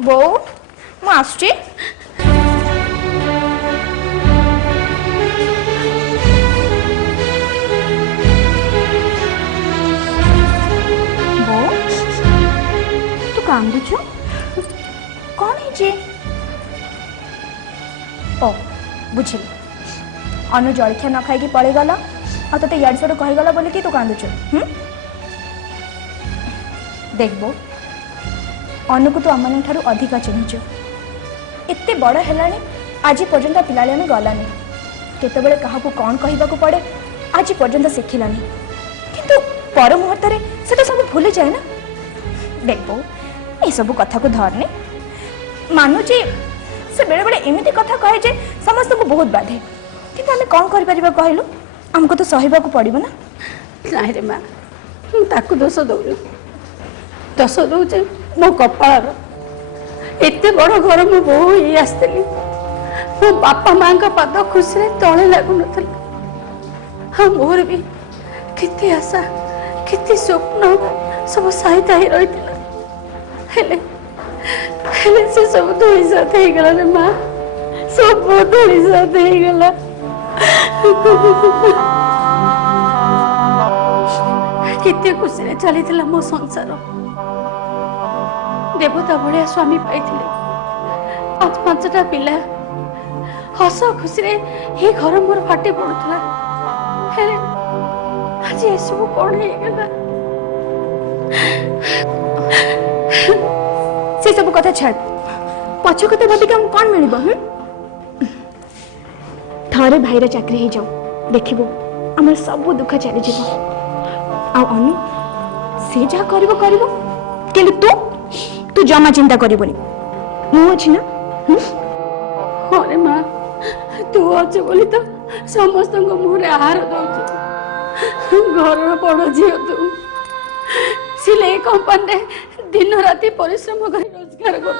बो मु आसुची बो तू कांदुଛୁ कौन है जी ओ बुझिली अनु जलखिया न खाई पड़े गला और ते यार सर कहीगला बोली कि तू कांदुଛୁ देखबो अनु को तू आम ठारू अधिका चिन्हचु एते बड़ हेलानी आज पर्यंत पिलाले आम गलानी केतबेले काहाकू कौन कहबाकू पड़े आज पर्यंत शिखिलानी किंतु पर मुहूर्त से तो सब भूली जाए ना देखबो ये सब कथा को धरनी मानुची से बेले बेले एमती कथा कहे जे समस्त को बहुत बाधे किंतु आम कौन कर परिबा कहलु हमको तो सहबा को पड़िबो ना नहीं रे माँ ताकू दोष दौचे मो कपाल एते बड़ घर मो बो ही आसली मो बापा माँ का पाद खुशी तले लगुन हाँ मोर भी केते आशा केते स्वप्न सब सहित ही रही से सब धूली साथ हो गला रे माँ सब धूली साथ हो गला केते खुशी चली मो संसार देवता भाया स्वामी पाई 5-5टा पिला हस खुशी ये घर मोर फाटी पड़ूला आज ये सब कौन हो से सब कथा छाड़ पछ कथा भाविक हम कौन मिल थरे भाईर चाकरी हो जाऊ देखबो आम सब दुख चली जाव अनु से जहा करिवो कि तू जमा चिंता करबोनी मु अछि ना हाँ रे माँ तू अच्छे बोली तो समस्त मुहरे आहार दौच घर बड़ झील तू सिलाई कंपानी दिन राति परिश्रम कर रोजगार कर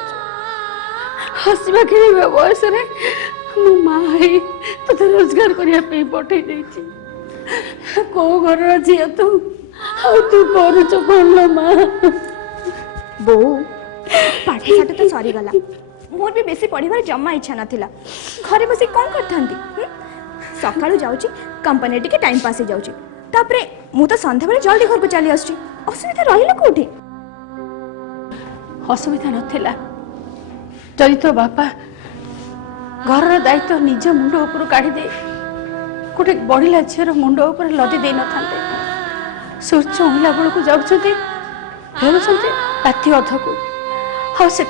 हसवा खेल बयस मो माँ तो रोजगार करने पठे कौ घर झील तू तू करुच कौन माँ बो पाठ साठ तो सरी गला मोर भी बेसी पढ़िबार जम्मा इच्छा नथिला घरे बसी कौन करथांती सकाळु जाउची कंपनी टिके टाइम पास जाउची तापरे मु तो संध्या बेले जल्दी घर को चली आसची असुविधा रहिला कोठी असुविधा नथिला जदि तो बापा घर दायित्व निज मुंड ऊपर काढ़ी दे गोटे बढ़िला झीर मुंड ऊपर लदी दे न सूर्य उइला बेल को जाउछथि हेलुछथि राति अधकू हाँ से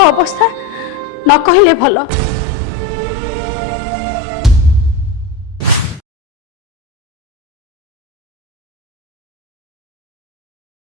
अवस्था न कहले भल।